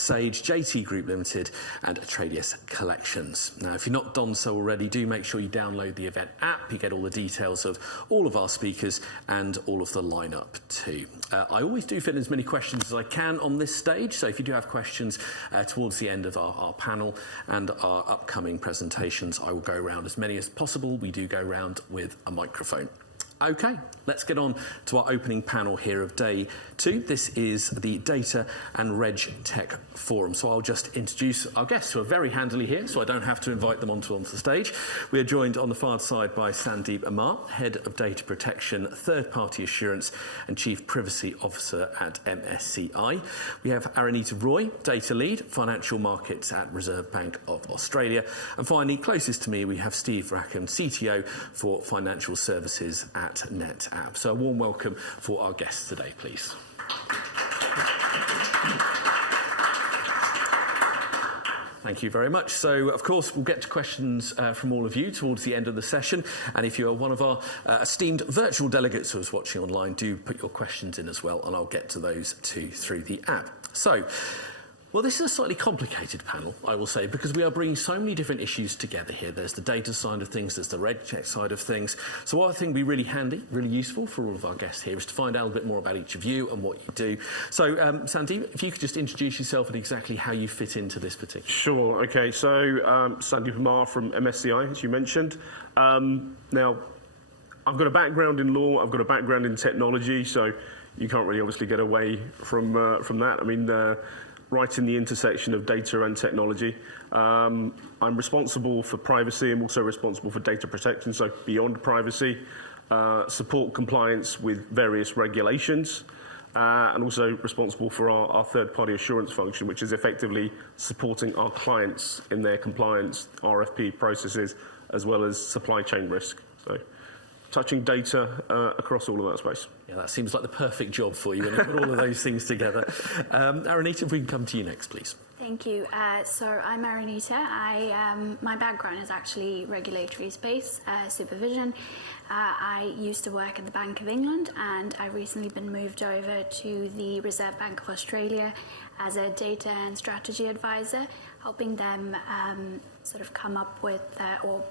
Sage, JT Group Limited, and Atradius Collections. Now, if you've not done so already, do make sure you download the event app. You get all the details of all of our speakers and all of the lineup too. I always do fit in as many questions as I can on this stage, so if you do have questions towards the end of our panel and our upcoming presentations, I will go around as many as possible. We do go around with a microphone. Okay, let's get on to our opening panel here of day 2. This is the Data and RegTech Forum. So I'll just introduce our guests who are very handily here, so I don't have to invite them onto the stage. We are joined on the far side by Sandeep Amar, Head of Data Protection, Third-Party Assurance and Chief Privacy Officer at MSCI. We have Arunita Roy, Data Lead, Financial Markets at Reserve Bank of Australia. And finally, closest to me, we have Steve Rackham, CTO for Financial Services at NetApp. So a warm welcome for our guests today, please. Thank you very much. So, of course, we'll get to questions from all of you towards the end of the session. And if you're one of our esteemed virtual delegates who is watching online, do put your questions in as well, and I'll get to those too through the app. So, well, this is a slightly complicated panel, I will say, because we are bringing so many different issues together here. There's the data side of things, there's the RegTech side of things. So what I think would be really handy, really useful for all of our guests here is to find out a bit more about each of you and what you do. So, Sandeep, if you could just introduce yourself and exactly how you fit into this particular. Sure, okay. So, Sandeep Amar from MSCI, as you mentioned. Now, I've got a background in law, I've got a background in technology, so you can't really obviously get away from that. I mean, right in the intersection of data and technology. I'm responsible for privacy. I'm also responsible for data protection, so beyond privacy, support compliance with various regulations, and also responsible for our third-party assurance function, which is effectively supporting our clients in their compliance RFP processes, as well as supply chain risk. So, touching data across all of that space. Yeah, that seems like the perfect job for you when you put all of those things together. Arunita, if we can come to you next, please. Thank you. So I'm Arunita. My background is actually regulatory space, supervision. I used to work at the Bank of England, and I've recently been moved over to the Reserve Bank of Australia as a data and strategy advisor, helping them sort of come up with or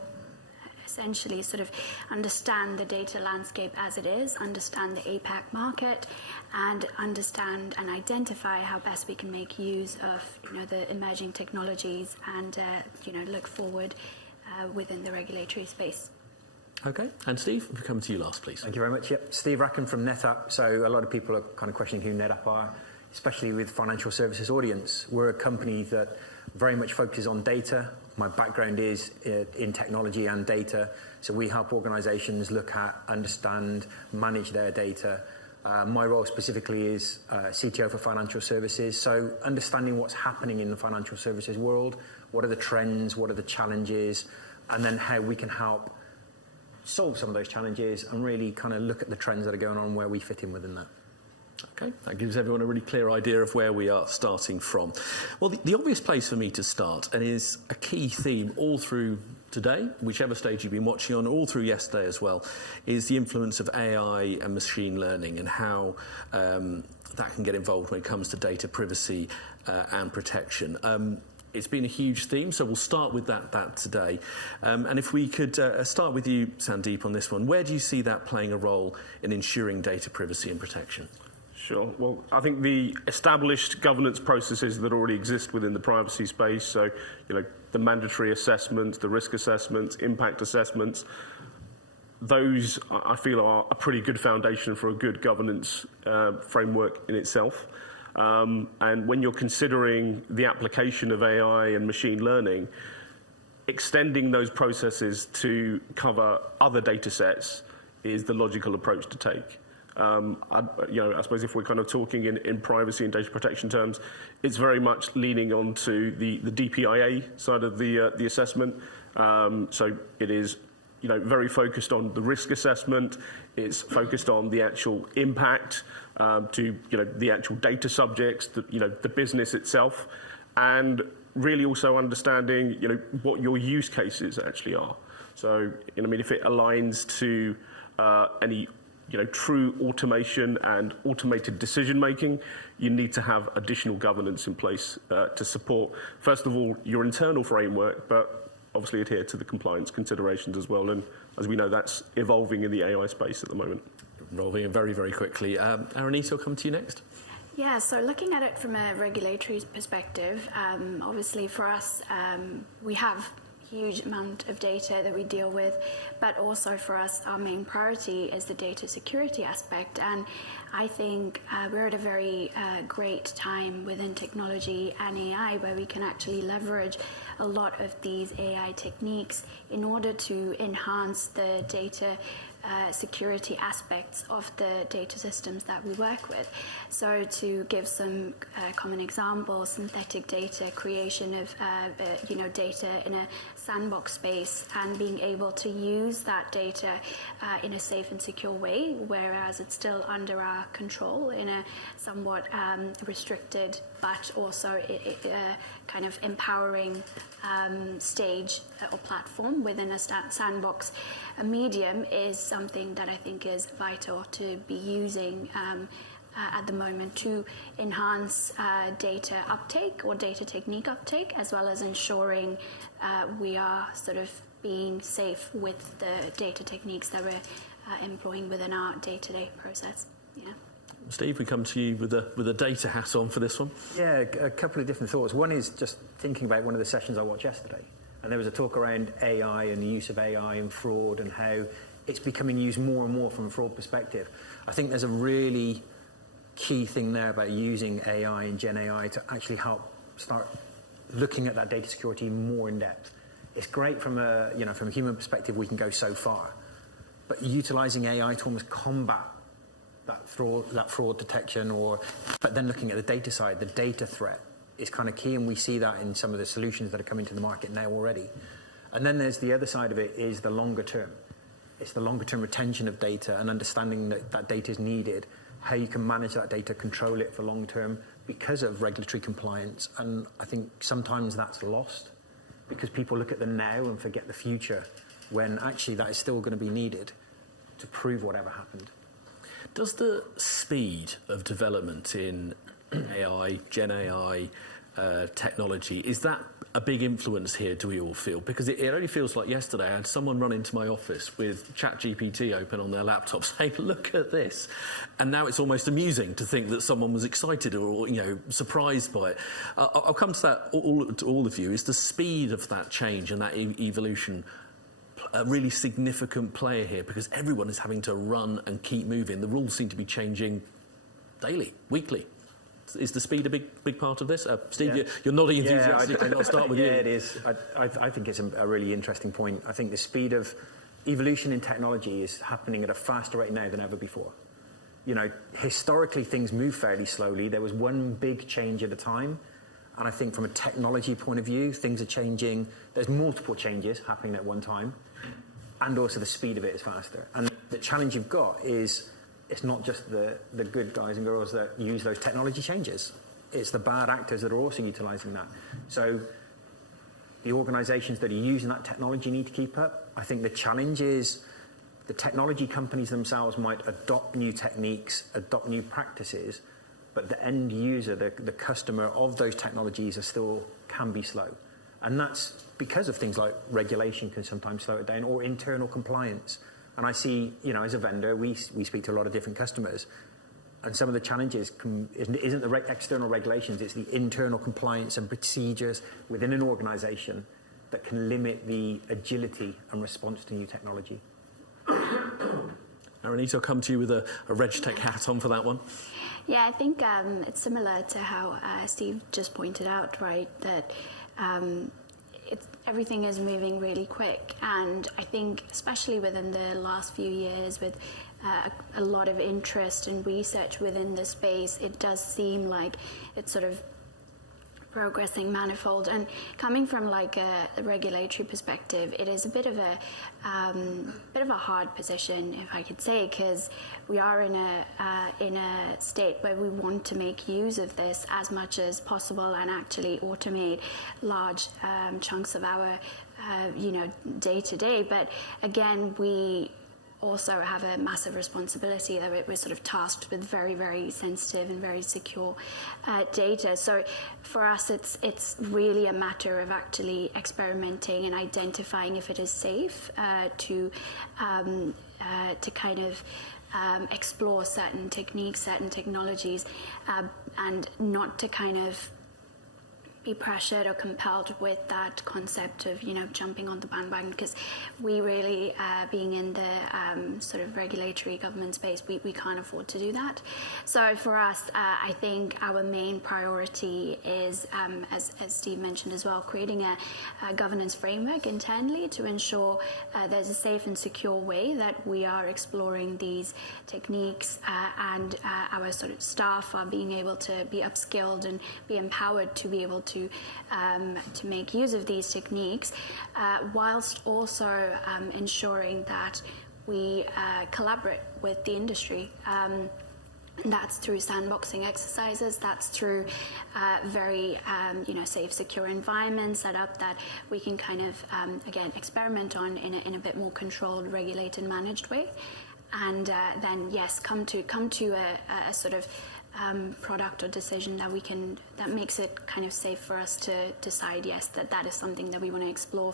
essentially sort of understand the data landscape as it is, understand the APAC market, and understand and identify how best we can make use of the emerging technologies and look forward within the regulatory space. Okay, and Steve, if we come to you last, please. Thank you very much. Yep, Steve Rackham from NetApp. So a lot of people are kind of questioning who NetApp are, especially with financial services audience. We're a company that very much focuses on data. My background is in technology and data, so we help organizations look at, understand, manage their data. My role specifically is CTO for financial services, so understanding what's happening in the financial services world, what are the trends, what are the challenges, and then how we can help solve some of those challenges and really kind of look at the trends that are going on, where we fit in within that. Okay, that gives everyone a really clear idea of where we are starting from. Well, the obvious place for me to start, and is a key theme all through today, whichever stage you've been watching on, all through yesterday as well, is the influence of AI and machine learning and how that can get involved when it comes to data privacy and protection. It's been a huge theme, so we'll start with that today. And if we could start with you, Sandeep, on this one, where do you see that playing a role in ensuring data privacy and protection? Sure. Well, I think the established governance processes that already exist within the privacy space, so the mandatory assessments, the risk assessments, impact assessments, those I feel are a pretty good foundation for a good governance framework in itself. And when you're considering the application of AI and machine learning, extending those processes to cover other data sets is the logical approach to take. I suppose if we're kind of talking in privacy and data protection terms, it's very much leaning onto the DPIA side of the assessment. So it is very focused on the risk assessment. It's focused on the actual impact to the actual data subjects, the business itself, and really also understanding what your use cases actually are. So if it aligns to any true automation and automated decision making, you need to have additional governance in place to support, first of all, your internal framework, but obviously adhere to the compliance considerations as well. And as we know, that's evolving in the AI space at the moment. Evolving very, very quickly. Arunita, I'll come to you next. Yeah, so looking at it from a regulatory perspective, obviously for us, we have huge amount of data that we deal with, but also for us, our main priority is the data security aspect. And I think we're at a very great time within technology and AI where we can actually leverage a lot of these AI techniques in order to enhance the data security aspects of the data systems that we work with. So to give some common examples, synthetic data, creation of data in a sandbox space, and being able to use that data in a safe and secure way, whereas it's still under our control in a somewhat restricted but also kind of empowering stage or platform within a sandbox. A medium is something that I think is vital to be using at the moment to enhance data uptake or data technique uptake, as well as ensuring we are sort of being safe with the data techniques that we're employing within our day-to-day process. Yeah. Steve, we come to you with a data hat on for this one. Yeah, a couple of different thoughts. One is just thinking about one of the sessions I watched yesterday. And there was a talk around AI and the use of AI and fraud and how it's becoming used more and more from a fraud perspective. I think there's a really key thing there about using AI and Gen AI to actually help start looking at that data security more in depth. It's great from a human perspective, we can go so far. But utilizing AI to almost combat that fraud detection, but then looking at the data side, the data threat is kind of key, and we see that in some of the solutions that are coming to the market now already. And then there's the other side of it is the longer term. It's the longer term retention of data and understanding that that data is needed, how you can manage that data, control it for long term because of regulatory compliance. And I think sometimes that's lost because people look at the now and forget the future, when actually that is still going to be needed to prove whatever happened. Does the speed of development in AI, Gen AI, technology, is that a big influence here, do we all feel? Because it only feels like yesterday I had someone run into my office with ChatGPT open on their laptop saying, look at this. And now it's almost amusing to think that someone was excited or surprised by it. I'll come to that to all of you. Is the speed of that change and that evolution a really significant player here? Because everyone is having to run and keep moving. The rules seem to be changing daily, weekly. Is the speed a big part of this? Steve, yeah. You're nodding enthusiastically. I'll start with you. Yeah, it is. I think it's a really interesting point. I think the speed of evolution in technology is happening at a faster rate now than ever before. Historically, things move fairly slowly. There was one big change at a time. And I think from a technology point of view, things are changing. There's multiple changes happening at one time. And also the speed of it is faster. And the challenge you've got is it's not just the good guys and girls that use those technology changes. It's the bad actors that are also utilizing that. So the organizations that are using that technology need to keep up. I think the challenge is the technology companies themselves might adopt new techniques, adopt new practices, but the end user, the customer of those technologies can be slow. And that's because of things like regulation can sometimes slow it down, or internal compliance. And I see, as a vendor, we speak to a lot of different customers. And some of the challenges isn't the external regulations, it's the internal compliance and procedures within an organization that can limit the agility and response to new technology. Arunita, I'll come to you with a RegTech hat on for that one. Yeah, I think it's similar to how Steve just pointed out, right, that everything is moving really quick. And I think especially within the last few years with a lot of interest and research within the space, it does seem like it's sort of progressing manifold. And coming from like a regulatory perspective, it is a bit of a hard position, if I could say, because we are in a state where we want to make use of this as much as possible and actually automate large chunks of our day to day. But again, we also have a massive responsibility that we're sort of tasked with very, very sensitive and very secure data. So for us, it's really a matter of actually experimenting and identifying if it is safe to kind of explore certain techniques, certain technologies, and not to kind of be pressured or compelled with that concept of, jumping on the bandwagon, because we really, being in the sort of regulatory government space, we can't afford to do that. So for us, I think our main priority is, as Steve mentioned as well, creating a governance framework internally to ensure there's a safe and secure way that we are exploring these techniques, and our sort of staff are being able to be upskilled and be empowered to be able to make use of these techniques, whilst also ensuring that we collaborate with the industry. That's through sandboxing exercises, that's through very safe, secure environments set up that we can kind of, again, experiment on in a bit more controlled, regulated, managed way. And then, yes, come to a sort of product or decision that makes it kind of safe for us to decide, yes, that is something that we want to explore.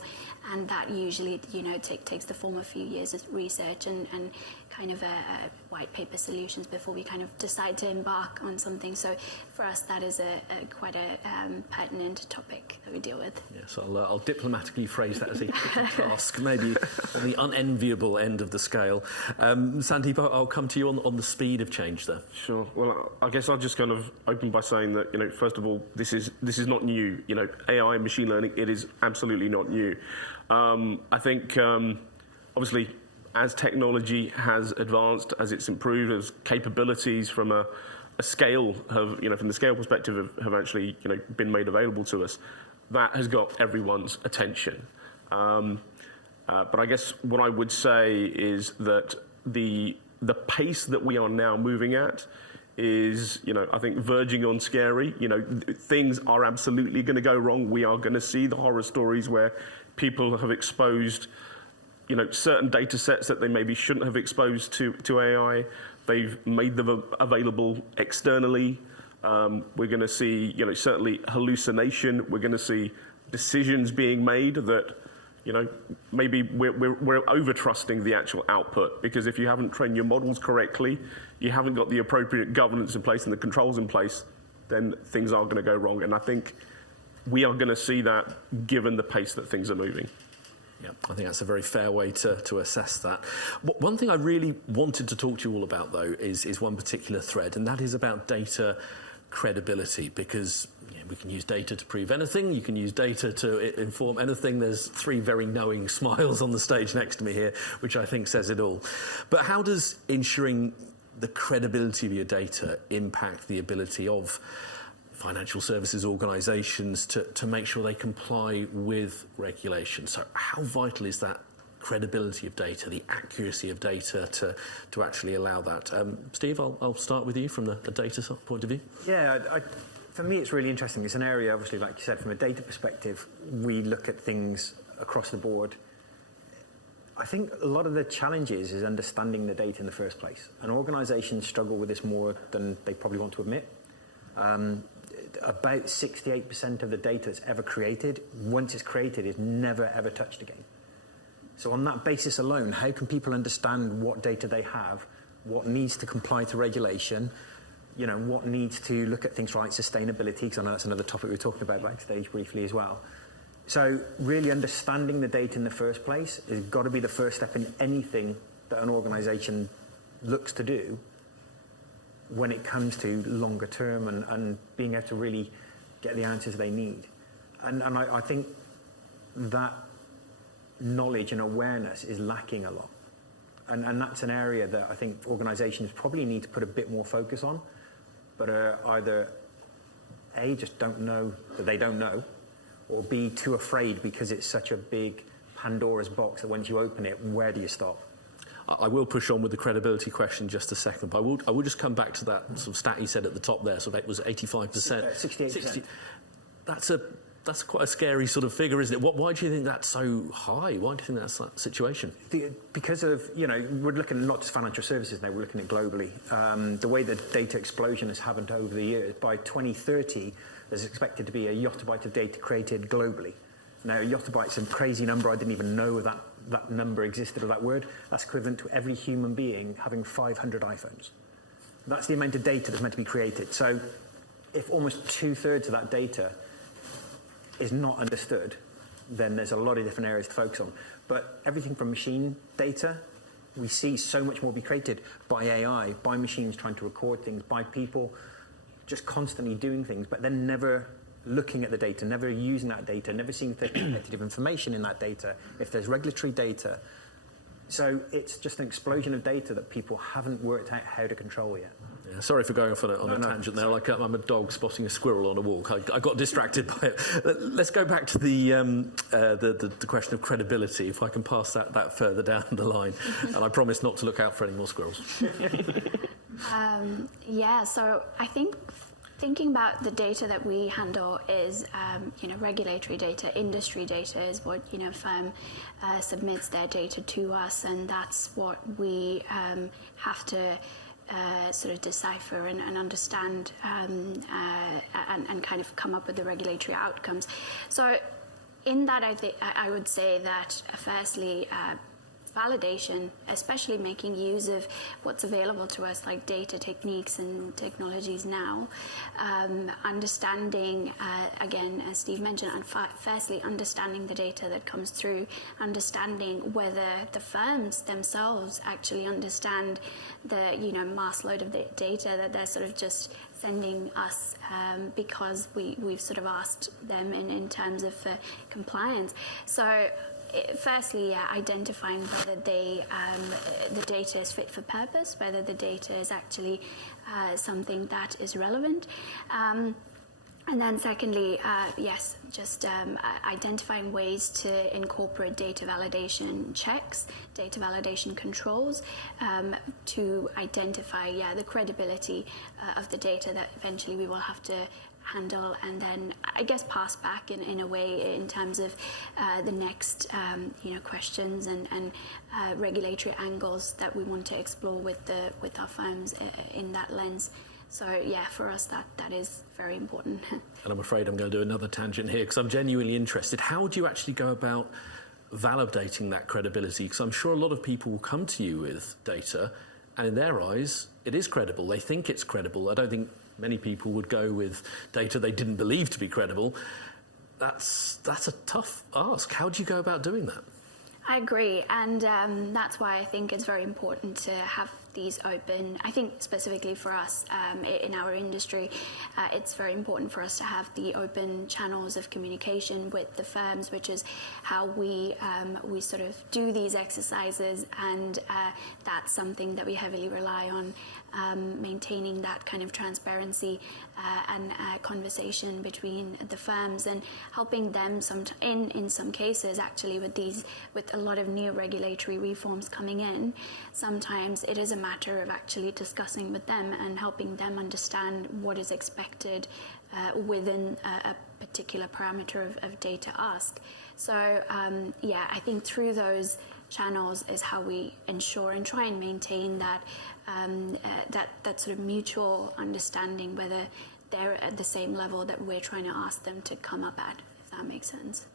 And that usually, takes the form of a few years of research and kind of a white paper solutions before we kind of decide to embark on something. So for us, that is quite a pertinent topic that we deal with. Yes, I'll diplomatically phrase that as a task, maybe on the unenviable end of the scale. Sandeep, I'll come to you on the speed of change there. Sure. Well, I guess I'll just kind of open by saying that, first of all, this is not new. AI and machine learning, it is absolutely not new. I think, obviously, as technology has advanced, as it's improved, as capabilities from a scale have, from the scale perspective have actually, been made available to us, that has got everyone's attention. But I guess what I would say is that the pace that we are now moving at is, I think, verging on scary. Things are absolutely going to go wrong. We are going to see the horror stories where people have exposed, certain data sets that they maybe shouldn't have exposed to AI. They've made them available externally. We're going to see, certainly hallucination. We're going to see decisions being made that, maybe we're over-trusting the actual output, because if you haven't trained your models correctly, you haven't got the appropriate governance in place and the controls in place, then things are going to go wrong. And I think we are going to see that given the pace that things are moving. Yeah, I think that's a very fair way to assess that. One thing I really wanted to talk to you all about, though, is one particular thread, and that is about data credibility, because we can use data to prove anything, you can use data to inform anything. There's three very knowing smiles on the stage next to me here, which I think says it all. But how does ensuring the credibility of your data impact the ability of financial services organisations to make sure they comply with regulation? So how vital is that credibility of data, the accuracy of data to actually allow that? Steve, I'll start with you from the data point of view. Yeah, for me it's really interesting. It's an area, obviously, like you said, from a data perspective, we look at things across the board. I think a lot of the challenges is understanding the data in the first place. And organisations struggle with this more than they probably want to admit. About 68% of the data that's ever created, once it's created, is never ever touched again. So on that basis alone, how can people understand what data they have, what needs to comply to regulation, what needs to look at things like sustainability, because I know that's another topic we were talking about backstage briefly as well. So really understanding the data in the first place has got to be the first step in anything that an organisation looks to do when it comes to longer term and being able to really get the answers they need. And I think that knowledge and awareness is lacking a lot. And that's an area that I think organisations probably need to put a bit more focus on, but are either A, just don't know that they don't know, or B, too afraid because it's such a big Pandora's box that once you open it, where do you stop? I will push on with the credibility question just a second, but I will just come back to that sort of stat you said at the top there. So that was 85%. 68%. That's a that's quite a scary sort of figure, isn't it? Why do you think that's so high? Why do you think that's that situation? Because of, we're looking at not just financial services now, we're looking at globally. The way that data explosion has happened over the years, by 2030, there's expected to be a yottabyte of data created globally. Now, a yottabyte's a crazy number. I didn't even know that number existed, or that word. That's equivalent to every human being having 500 iPhones. That's the amount of data that's meant to be created. So if almost 2/3 of that data is not understood, then there's a lot of different areas to focus on. But everything from machine data, we see so much more be created by AI, by machines trying to record things, by people just constantly doing things, but then never looking at the data, never using that data, never seeing if there's competitive information in that data, if there's regulatory data. So it's just an explosion of data that people haven't worked out how to control yet. Yeah, sorry for going off on a tangent there. Like I'm a dog spotting a squirrel on a walk. I got distracted by it. Let's go back to the question of credibility. If I can pass that further down the line, and I promise not to look out for any more squirrels. So I think thinking about the data that we handle is, regulatory data, industry data is what, firm submits their data to us, and that's what we have to sort of decipher and understand and kind of come up with the regulatory outcomes. So in that, I would say that firstly, validation, especially making use of what's available to us, like data techniques and technologies now, understanding, again, as Steve mentioned, firstly, understanding the data that comes through, understanding whether the firms themselves actually understand the, mass load of the data that they're sort of just sending us because we've sort of asked them in terms of compliance. So firstly, identifying whether the data is fit for purpose, whether the data is actually something that is relevant. And then secondly, identifying ways to incorporate data validation checks, data validation controls, to identify, the credibility of the data that eventually we will have to handle, and then I guess pass back in a way in terms of the next questions and regulatory angles that we want to explore with our firms in that lens. So for us that is very important. And I'm afraid I'm going to do another tangent here because I'm genuinely interested. How do you actually go about validating that credibility? Because I'm sure a lot of people will come to you with data, and in their eyes, it is credible. They think it's credible. I don't think many people would go with data they didn't believe to be credible. That's a tough ask. How do you go about doing that? I agree, and that's why I think it's very important to have these open. I think specifically for us in our industry, it's very important for us to have the open channels of communication with the firms, which is how we sort of do these exercises, and that's something that we heavily rely on, maintaining that kind of transparency and conversation between the firms, and helping them in some cases actually with a lot of new regulatory reforms coming in. Sometimes it is a matter of actually discussing with them and helping them understand what is expected within a particular parameter of data ask. So I think through those channels is how we ensure and try and maintain that that sort of mutual understanding, whether they're at the same level that we're trying to ask them to come up at, if that makes sense.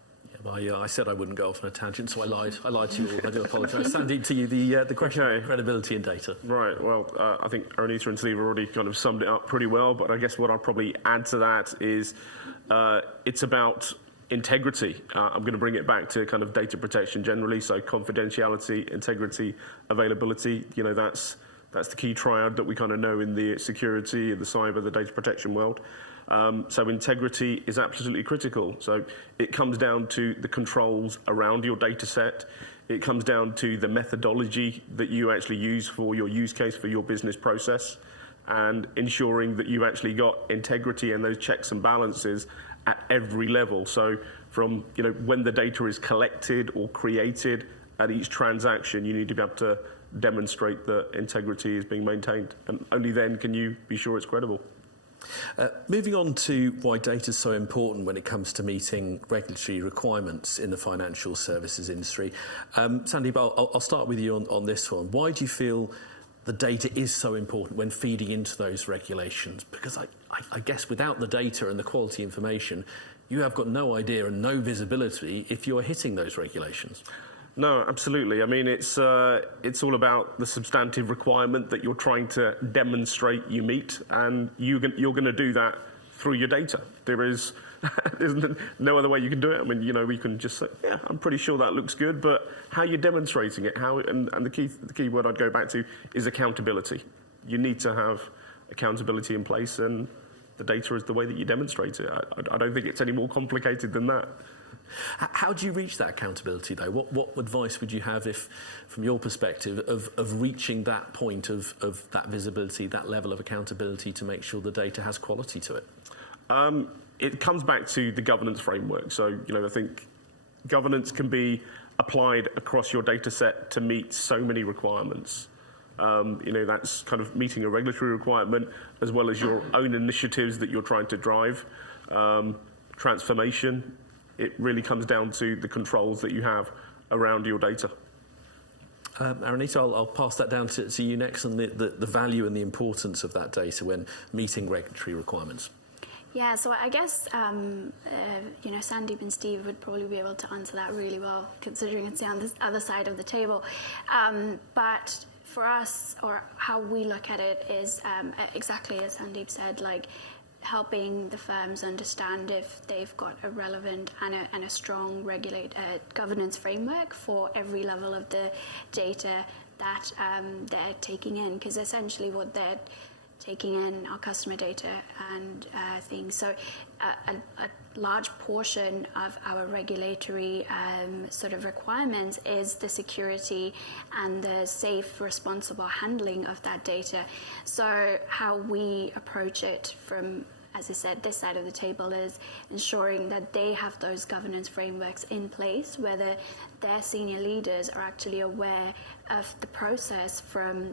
I said I wouldn't go off on a tangent, so I lied. I lied to you all. I do apologise. Sandeep, to you, the question of credibility in data. Right. Well, I think Arunita and Steve already kind of summed it up pretty well, but I guess what I'll probably add to that is it's about integrity. I'm going to bring it back to kind of data protection generally, so confidentiality, integrity, availability. That's the key triad that we kind of know in the security, the cyber, the data protection world. So integrity is absolutely critical. So it comes down to the controls around your data set. It comes down to the methodology that you actually use for your use case for your business process, and ensuring that you actually got integrity and those checks and balances at every level. So from when the data is collected or created at each transaction, you need to be able to demonstrate that integrity is being maintained, and only then can you be sure it's credible. Moving on to why data is so important when it comes to meeting regulatory requirements in the financial services industry. Sandeep, I'll start with you on this one. Why do you feel the data is so important when feeding into those regulations? Because I guess without the data and the quality information, you have got no idea and no visibility if you're hitting those regulations. No, absolutely. I mean, it's all about the substantive requirement that you're trying to demonstrate you meet, and you're going to do that through your data. There's no other way you can do it. I mean, we can just say, yeah, I'm pretty sure that looks good, but how you're demonstrating it, and the key word I'd go back to is accountability. You need to have accountability in place, and the data is the way that you demonstrate it. I don't think it's any more complicated than that. How do you reach that accountability, though? What advice would you have, if, from your perspective, of reaching that point of that visibility, that level of accountability, to make sure the data has quality to it? It comes back to the governance framework. So, I think governance can be applied across your data set to meet so many requirements. That's kind of meeting a regulatory requirement as well as your own initiatives that you're trying to drive. Transformation. It really comes down to the controls that you have around your data. Arunita, I'll pass that down to you next, on the value and the importance of that data when meeting regulatory requirements. Yeah, so I guess, Sandeep and Steve would probably be able to answer that really well, considering it's on the other side of the table. But for us, or how we look at it, is exactly as Sandeep said, like, helping the firms understand if they've got a relevant and a strong governance framework for every level of the data that they're taking in, because essentially what they're taking in are customer data and things. So a large portion of our regulatory sort of requirements is the security and the safe, responsible handling of that data. So how we approach it from, as I said, this side of the table, is ensuring that they have those governance frameworks in place, whether their senior leaders are actually aware of the process from,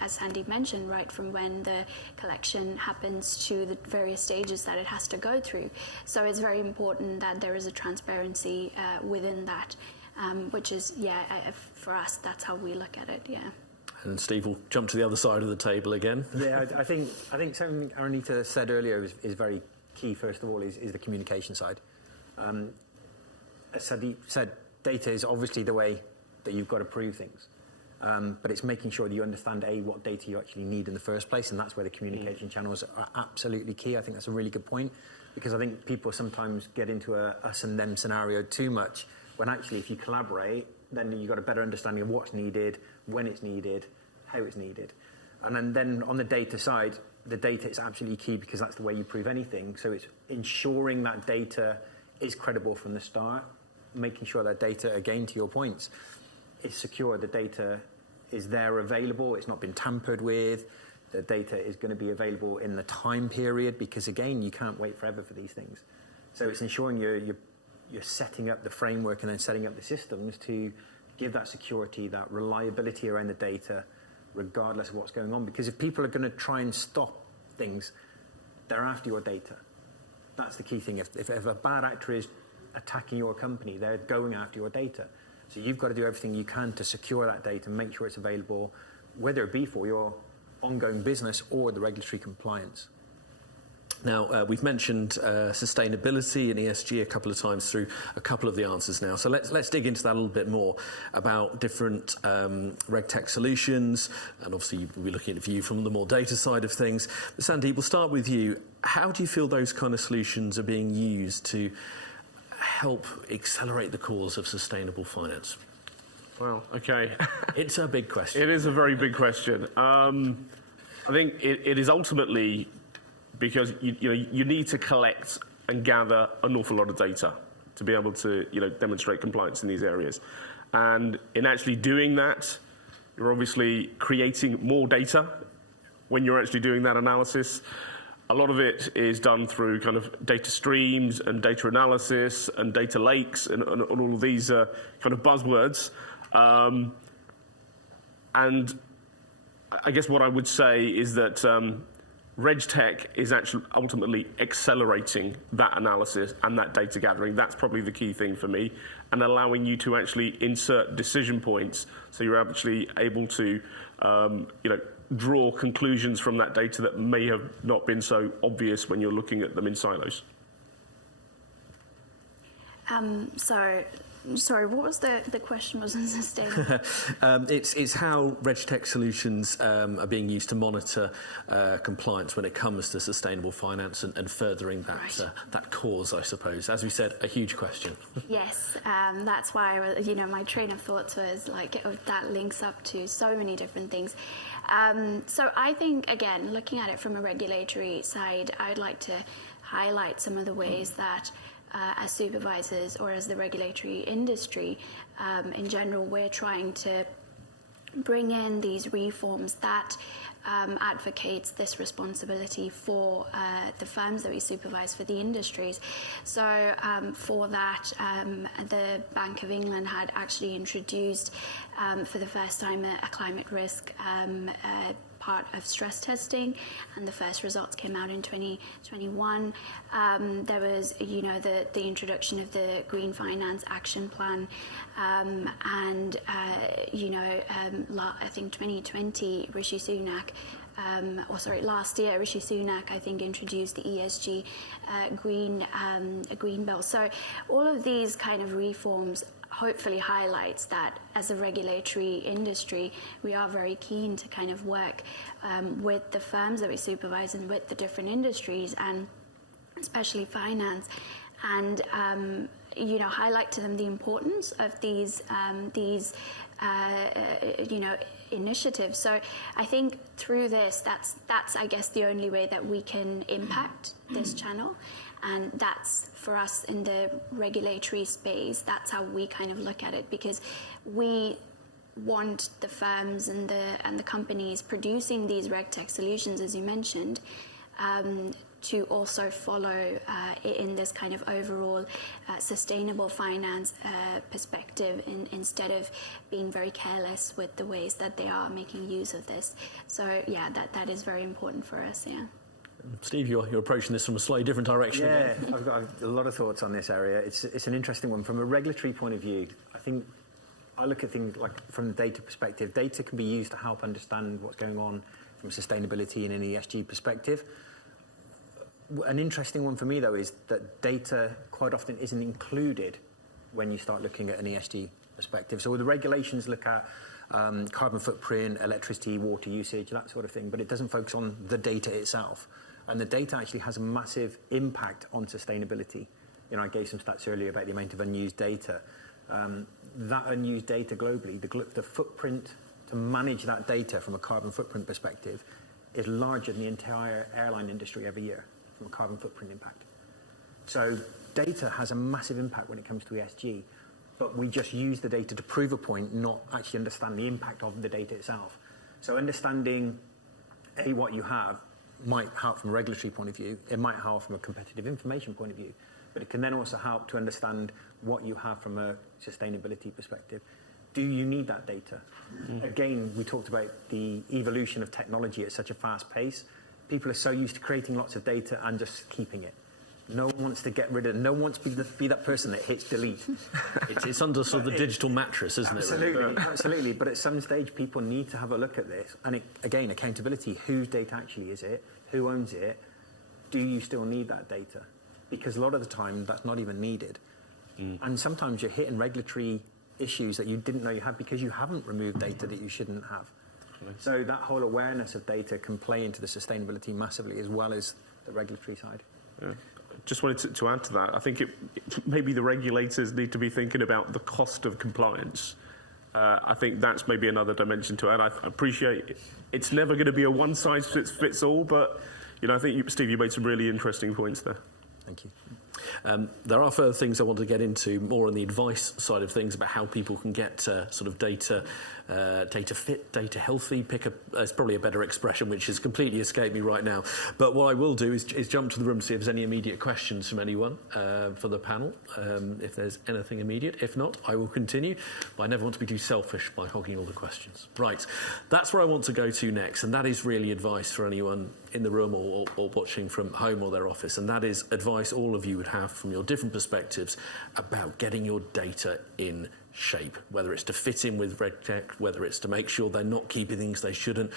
as Sandeep mentioned, right from when the collection happens to the various stages that it has to go through. So it's very important that there is a transparency within that, which is, for us, that's how we look at it, yeah. And Steve will jump to the other side of the table again. Yeah, I think something Arunita said earlier is very key. First of all, is the communication side. As Sandeep said, data is obviously the way that you've got to prove things. But it's making sure that you understand, what data you actually need in the first place, and that's where the communication channels are absolutely key. I think that's a really good point, because I think people sometimes get into a us and them scenario too much, when actually if you collaborate, then you've got a better understanding of what's needed, when it's needed, how it's needed. And then on the data side, the data is absolutely key, because that's the way you prove anything. So it's ensuring that data is credible from the start, making sure that data, again, to your points, is secure. The data is there available. It's not been tampered with. The data is going to be available in the time period, because, again, you can't wait forever for these things. So it's ensuring you're setting up the framework and then setting up the systems to give that security, that reliability around the data, regardless of what's going on. Because if people are going to try and stop things, they're after your data. That's the key thing. If a bad actor is attacking your company, they're going after your data. So you've got to do everything you can to secure that data, make sure it's available, whether it be for your ongoing business or the regulatory compliance. Now, we've mentioned sustainability and ESG a couple of times through a couple of the answers now. So let's dig into that a little bit more, about different RegTech solutions. And obviously, we'll be looking at you from the more data side of things. But Sandeep, we'll start with you. How do you feel those kind of solutions are being used to help accelerate the cause of sustainable finance? Well, okay. It's a big question. It is a very big question. I think it is ultimately because you need to collect and gather an awful lot of data to be able to demonstrate compliance in these areas. And in actually doing that, you're obviously creating more data when you're actually doing that analysis. A lot of it is done through kind of data streams and data analysis and data lakes and all of these kind of buzzwords. And I guess what I would say is that RegTech is actually ultimately accelerating that analysis and that data gathering. That's probably the key thing for me, and allowing you to actually insert decision points so you're actually able to draw conclusions from that data that may have not been so obvious when you're looking at them in silos. Sorry, what was the question? Wasn't sustainable. It's how RegTech solutions are being used to monitor compliance when it comes to sustainable finance and furthering that cause, I suppose. As we said, a huge question. Yes, that's why my train of thoughts was like that links up to so many different things. So I think, again, looking at it from a regulatory side, I'd like to highlight some of the ways that as supervisors or as the regulatory industry in general, we're trying to bring in these reforms that advocates this responsibility for the firms that we supervise, for the industries. So for that, the Bank of England had actually introduced for the first time a climate risk part of stress testing, and the first results came out in 2021. There was, the introduction of the Green Finance Action Plan, and I think 2020, Rishi Sunak. Last year, Rishi Sunak, I think, introduced the ESG green bill. So all of these kind of reforms hopefully highlights that as a regulatory industry, we are very keen to kind of work with the firms that we supervise and with the different industries, and especially finance, and highlight to them the importance of these initiatives. So I think through this, that's I guess the only way that we can impact this channel. And that's, for us in the regulatory space, that's how we kind of look at it, because we want the firms and the companies producing these RegTech solutions, as you mentioned, to also follow in this kind of overall sustainable finance perspective, instead of being very careless with the ways that they are making use of this. So yeah, that is very important for us. Yeah. Steve, you're approaching this from a slightly different direction. Yeah, I've got a lot of thoughts on this area. It's an interesting one. From a regulatory point of view, I think I look at things like from the data perspective. Data can be used to help understand what's going on from a sustainability and an ESG perspective. An interesting one for me, though, is that data quite often isn't included when you start looking at an ESG perspective. So the regulations look at carbon footprint, electricity, water usage, that sort of thing, but it doesn't focus on the data itself. And the data actually has a massive impact on sustainability. I gave some stats earlier about the amount of unused data. That unused data globally, the footprint to manage that data from a carbon footprint perspective is larger than the entire airline industry every year from a carbon footprint impact. So data has a massive impact when it comes to ESG, but we just use the data to prove a point, not actually understand the impact of the data itself. So understanding what you have might help from a regulatory point of view, it might help from a competitive information point of view, but it can then also help to understand what you have from a sustainability perspective. Do you need that data? Again, we talked about the evolution of technology at such a fast pace. People are so used to creating lots of data and just keeping it. No one wants to get rid of it. No one wants to be that person that hits delete. It's under sort of the digital mattress, isn't it? Really? Absolutely. But at some stage, people need to have a look at this. And again, accountability. Whose data actually is it? Who owns it? Do you still need that data? Because a lot of the time, that's not even needed. And sometimes you're hitting regulatory issues that you didn't know you had because you haven't removed data that you shouldn't have. So that whole awareness of data can play into the sustainability massively, as well as the regulatory side. Yeah. Just wanted to add to that. I think maybe the regulators need to be thinking about the cost of compliance. I think that's maybe another dimension to add. I appreciate it's never going to be a one-size-fits-all, but I think, Steve, you made some really interesting points there. Thank you. There are further things I want to get into, more on the advice side of things, about how people can get sort of data fit, data healthy. It's probably a better expression, which has completely escaped me right now. But what I will do is jump to the room to see if there's any immediate questions from anyone for the panel, if there's anything immediate. If not, I will continue. But I never want to be too selfish by hogging all the questions. Right, that's where I want to go to next, and that is really advice for anyone in the room or watching from home or their office, and that is advice all of you would have from your different perspectives about getting your data in shape, whether it's to fit in with RegTech, whether it's to make sure they're not keeping things they shouldn't.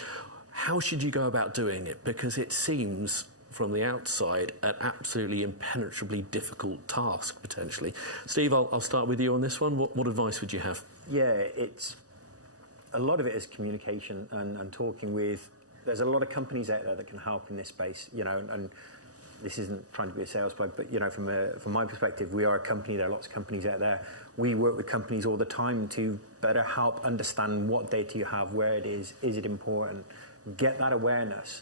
How should you go about doing it? Because it seems from the outside an absolutely impenetrably difficult task, potentially. Steve, I'll start with you on this one. What advice would you have? Yeah, it's a lot of it is communication and talking with. There's a lot of companies out there that can help in this space, and this isn't trying to be a sales plug, but from my perspective, we are a company. There are lots of companies out there. We work with companies all the time to better help understand what data you have, where it is it important, get that awareness.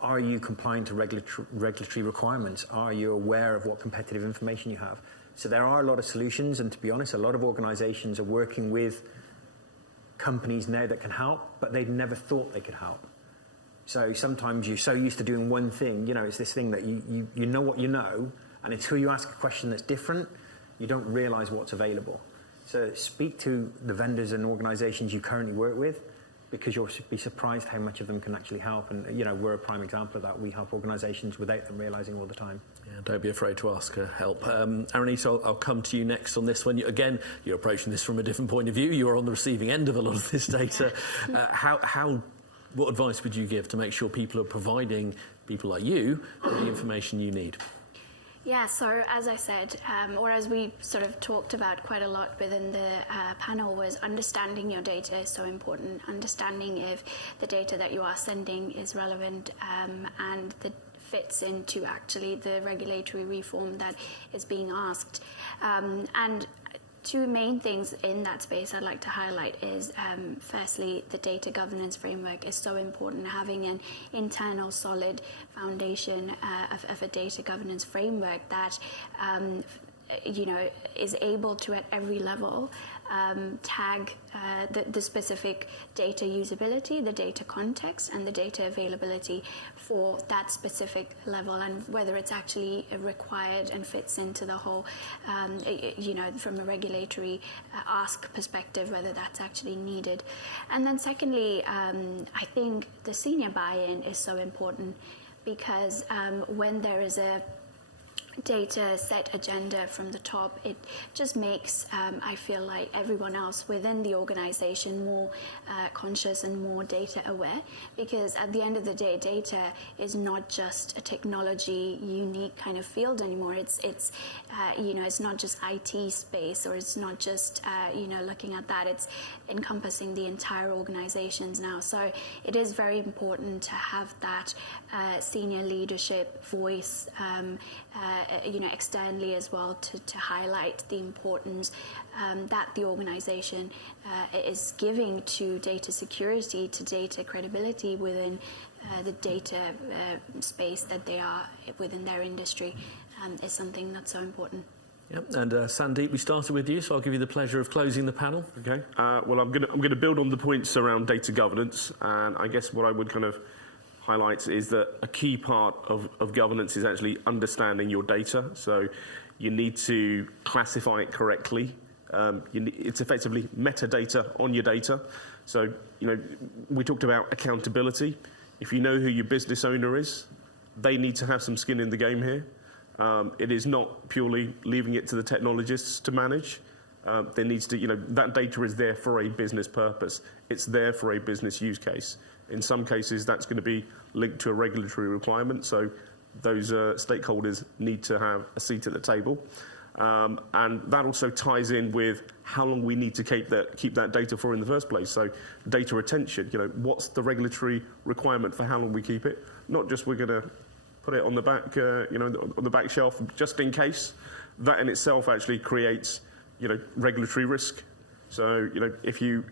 Are you compliant to regulatory requirements? Are you aware of what competitive information you have? So there are a lot of solutions, and to be honest, a lot of organizations are working with companies now that can help, but they'd never thought they could help. So sometimes you're so used to doing one thing, it's this thing that you know what you know, and until you ask a question that's different, you don't realize what's available. So speak to the vendors and organizations you currently work with, because you'll be surprised how much of them can actually help. And, we're a prime example of that. We help organizations without them realizing all the time. Yeah, don't be afraid to ask help. Arunita, I'll come to you next on this one. Again, you're approaching this from a different point of view. You're on the receiving end of a lot of this data. What advice would you give to make sure people are providing people like you with the information you need? Yeah, so as I said, or as we sort of talked about quite a lot within the panel, was understanding your data is so important. Understanding if the data that you are sending is relevant and that fits into actually the regulatory reform that is being asked. And two main things in that space I'd like to highlight is, firstly, the data governance framework is so important. Having an internal solid foundation of a data governance framework that is able to, at every level, tag the specific data usability, the data context, and the data availability for that specific level, and whether it's actually required and fits into the whole, from a regulatory ask perspective, whether that's actually needed. And then secondly, I think the senior buy-in is so important, because when there is a data set agenda from the top, it just makes, I feel like, everyone else within the organization more conscious and more data aware, because at the end of the day, data is not just a technology unique kind of field anymore. It's not just IT space, or it's not just looking at that. It's encompassing the entire organizations now. So it is very important to have that senior leadership voice externally as well, to highlight the importance that the organization is giving to data security, to data credibility within the data space that they are within their industry, is something that's so important. Yep. And Sandeep, we started with you, so I'll give you the pleasure of closing the panel. Okay. Well, I'm going to build on the points around data governance, and I guess what I would kind of highlight is that a key part of governance is actually understanding your data. So you need to classify it correctly. It's effectively metadata on your data. So, we talked about accountability. If you know who your business owner is, they need to have some skin in the game here. It is not purely leaving it to the technologists to manage. There needs to, that data is there for a business purpose. It's there for a business use case. In some cases, that's going to be linked to a regulatory requirement. So those stakeholders need to have a seat at the table. And that also ties in with how long we need to keep that data for in the first place. So data retention, what's the regulatory requirement for how long we keep it? Not just we're going to put it on the back, on the back shelf just in case. That in itself actually creates, regulatory risk. So, if you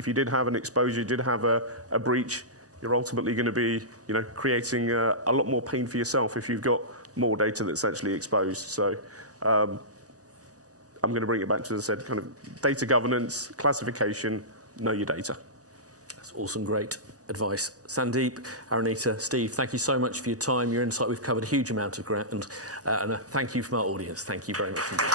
did have an exposure, did have a breach, you're ultimately going to be, creating a lot more pain for yourself if you've got more data that's actually exposed. So, I'm going to bring it back to, as I said, kind of data governance, classification, know your data. That's awesome, great advice. Sandeep, Arunita, Steve, thank you so much for your time, your insight. We've covered a huge amount of ground, and thank you from our audience. Thank you very much indeed.